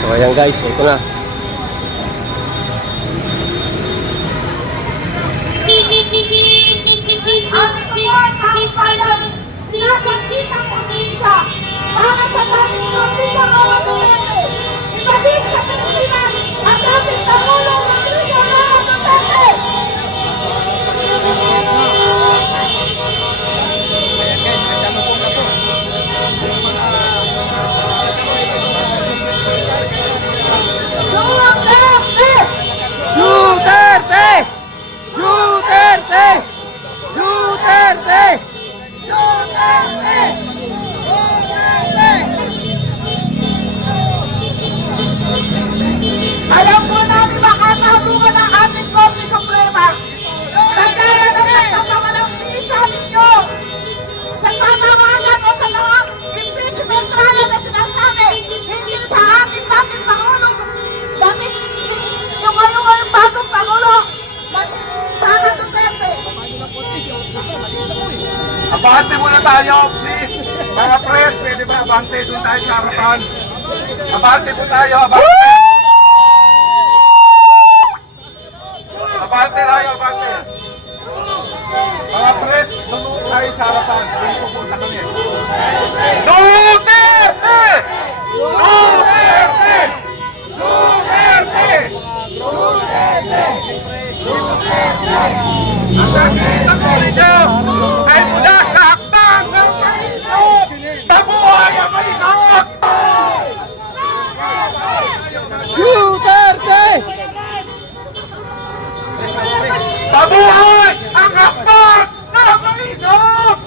So ayan guys, ito na. Sinasakitang probinsya para sa dating Rodrigo Roa Duterte. Ibalik sa Pilipinas ang dating Pangulong Rodrigo Roa Duterte. Duterte! Duterte! Duterte! Alam po namin makatabungan ang ating Korte Suprema. Kagaya ng nagpapamalang visa ninyo sa tatawagan o sa mga impeachment trial na sinasabi, hindi sa ating dating Pangulong, dating yung bagong Pangulo, Sara Duterte. Abante muna tayo, please. Mga press, pwede ba abante? Doon tayo sa harapan. Abante po tayo, abante. Abante tayo, abante. Mga press, doon tayo sa harapan. Doon pupunta kami. Duterte! Duterte! Duterte! Duterte! Duterte! Ang nakita ko ninyo ay mula sa akbang ng Marisot! Tabuhay ang Marisot! Duterte! Tabuhay ang akbang ng Marisot!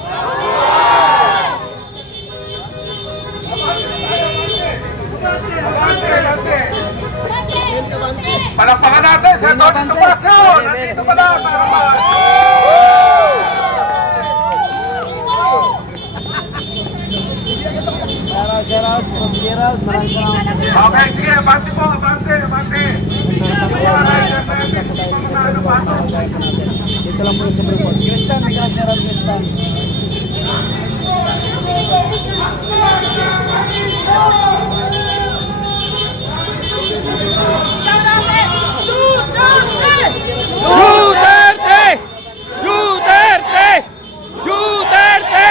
Palakpakan natin sa Tony Tomasio! Nandito pala sa harapan! Okay, sige, abante po, abante, abante! Dito lang po yung sa Brupon. Kristan, may Gerald Kristan. Duterte! Duterte! Duterte!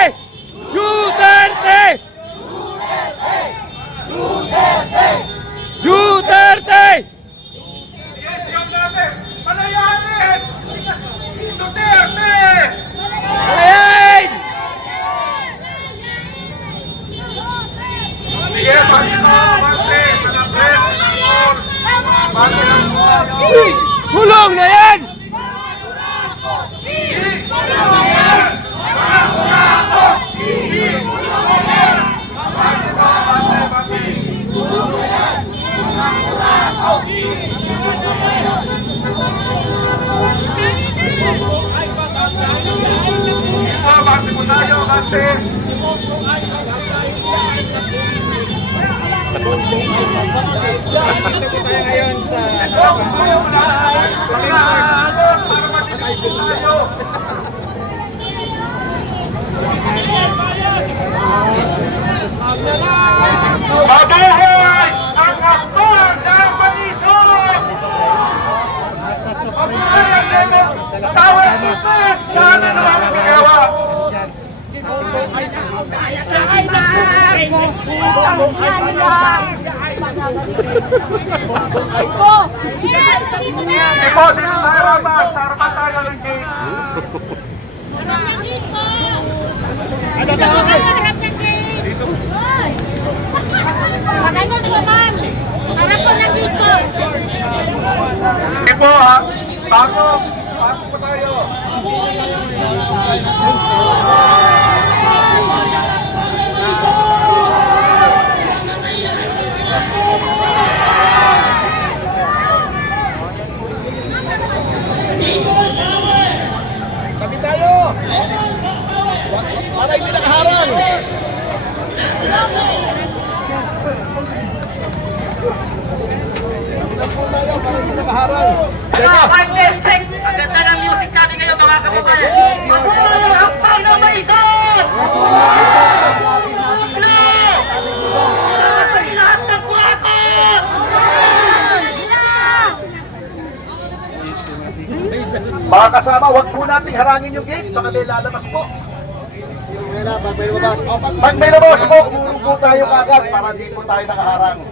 Duterte! Duterte! Yes, yung natin! Palayanin! Duterte! Ayan! Sige, abante po, abante! Mga press, abante lang po tayo! Hulong na yan! Abante po tayo, abante! Ngayon sa Mabuhay ang aktor ng Marisot! Mabuhay ang lelo! Tawag dito! Sana naman ang pagawa! Ikaw dito sa harapan tayo ng gate. Ito ha, pasok po tayo. tabi tayo. Para hindi nakaharang. Tabi tayo para hindi nakaharang. Check! Ang ganda ng music natin ngayon mga kababayan. Mabuhay ang Marisot! Lahat ng buwakot! Mga kasama, huwag po natin harangin yung gate, baka may lalabas po. Pag may lumabas po, umurong po tayo kagad para hindi po tayo nakaharang.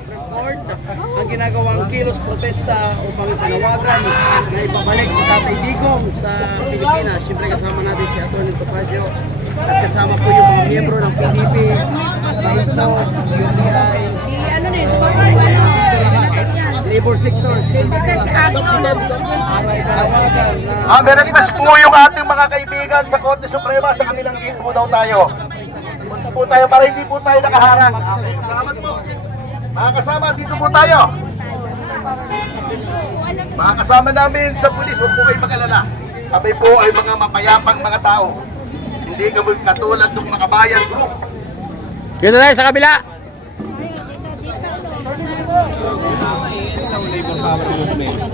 Ang ginagawang kilos protesta upang panawagan na ibabalik si Tatay Digong sa Pilipinas. Siyempre kasama natin si Atty. Topacio at kasama po yung mga miyembro ng PDP, PAISO, UTI, labor sector, May request po yung ating mga kaibigan sa Korte Suprema, sa kanilang gate po daw tayo. Punta po tayo para hindi po tayo nakaharang. Okay, salamat po. Mga kasama, dito po tayo. Mga kasama namin sa pulis, huwag po kayo mag-alala. Kami po ay mga mapayapang mga tao. Hindi kami katulad ng mga bayan group. Dito tayo sa kabila.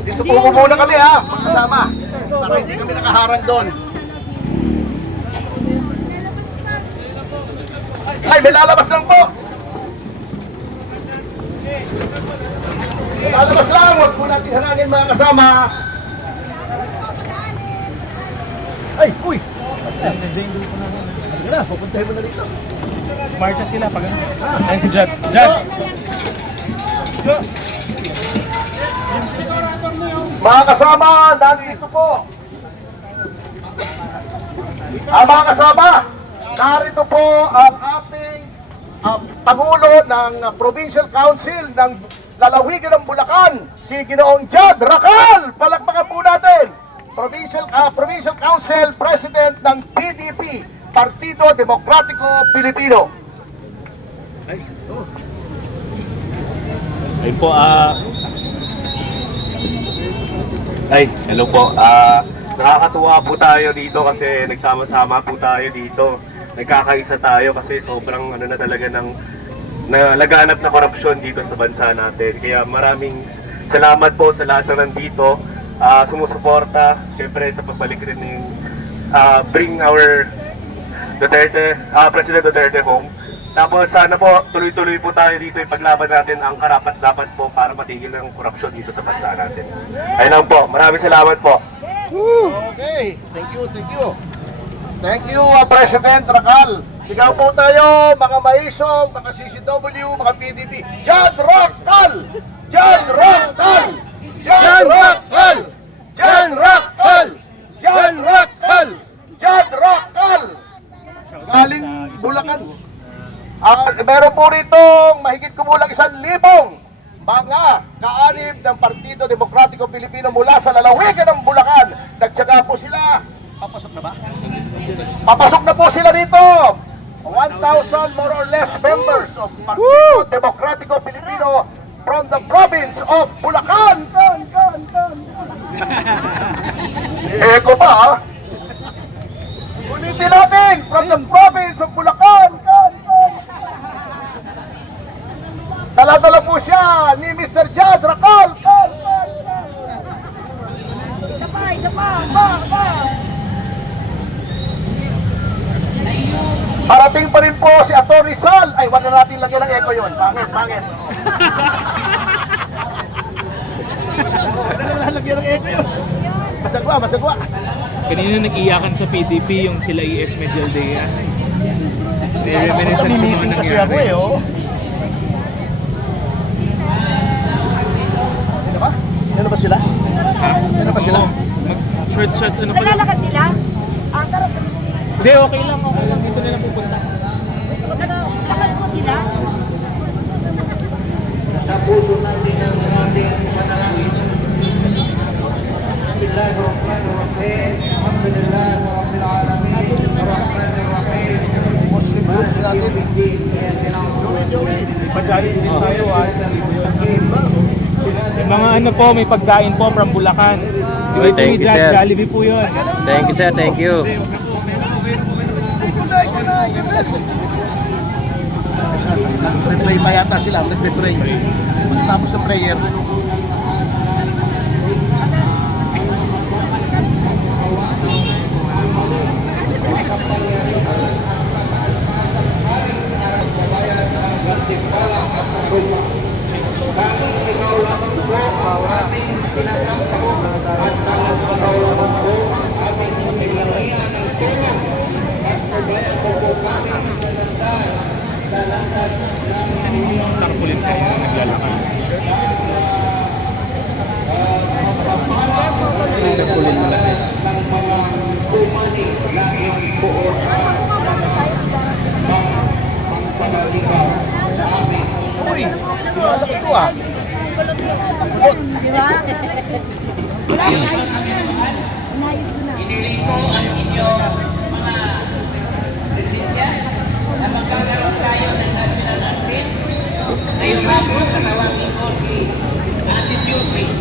Dito po muna kami ha, mga kasama. Para hindi kami nakaharang doon. Ay, may lalabas lang po. May lalabas lang, huwag po natin harangin mga kasama. Ay, uy! Ano na, pupuntahin mo na dito. Marcha sila pag ano. Ayun si Jad. Jad! Mga kasama, nandito po. Mga kasama, narito po ang ating Pangulo ng Provincial Council ng Lalawigan ng Bulacan, si Ginoong Jad Racal. Palakpakan po natin. Provincial Council President ng PDP, Partido Demokratiko Pilipino. Ayun po, hello po. Nakakatuwa po tayo dito kasi nagsama-sama po tayo dito. Nagkakaisa tayo kasi sobrang ano na talaga ng nalaganap na korupsyon dito sa bansa natin. Kaya maraming salamat po sa lahat na nandito, sumusuporta, syempre sa pagbalik rin ng bring our Duterte, President Duterte home. Tapos sana po tuloy-tuloy po tayo dito ipaglaban natin ang karapat-dapat po para matigil ang korupsyon dito sa bansa natin. Ayun lang po, maraming salamat po. Okay, thank you, thank you. Thank you, President Racal. Sigaw po tayo, mga maisog, mga CCW, mga PDP. Jad Racal! Jad Racal! Jad Racal! Jad Racal! Jad Racal! Jad Racal! Galing Bulacan. Meron po rito mahigit kumulang 1,000 mga kaanib ng Partido Demokratiko Pilipino mula sa lalawigan ng Bulacan. Nagtyaga po sila. Papasok na ba? Papasok na po sila dito. 1,000 more or less members of Partido Demokratiko Pilipino from the province of Bulacan. Eko pa ha? Ulitin natin, from the province of Bulacan. Dala-dala po siya ni Mr. Jad Racal. Isa pa. Parating pa rin po si Atty. Rizal. Ay, wag na natin lagyan ng echo yun. Pangit. Wag na lagyan ng echo yun. Masagwa. Kanina nag-iyakan sa PDP yung sila ES Medialdea. May reminiscence sa mga kasi ako nangyari. Ano ba sila? Ha? Ano ba sila? Mag-short ano pala? Naglalakad sila? Hindi, okay lang. Dito nila pupunta. Naglalakad po sila? Sa puso natin ang ating panalangin. Bismillahirrahmanirrahim. Alhamdulillah Rabbil Alamin. Ar-Rahmanir-Rahim. Muslim groups natin. Pagkain din tayo May mga ano po, may pagkain po from Bulacan. Okay, thank you, sir. Jollibee po yun. Thank you, sir. Thank you. Ikaw na. Nag-pray pa yata sila. Nag-pray. Pagkatapos ng prayer. Tanging ikaw lamang po ang aming sinasamba at tanging ikaw lamang po ang Malaki ito ah. Iniling ko ang inyong mga presensya na magkakaroon tayo ng national anthem. Ngayong hapon, tatawagin ko si Ate Josie.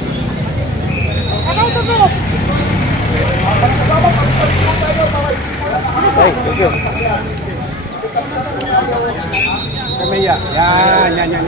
Ay, thank you. Kamaya. Yan.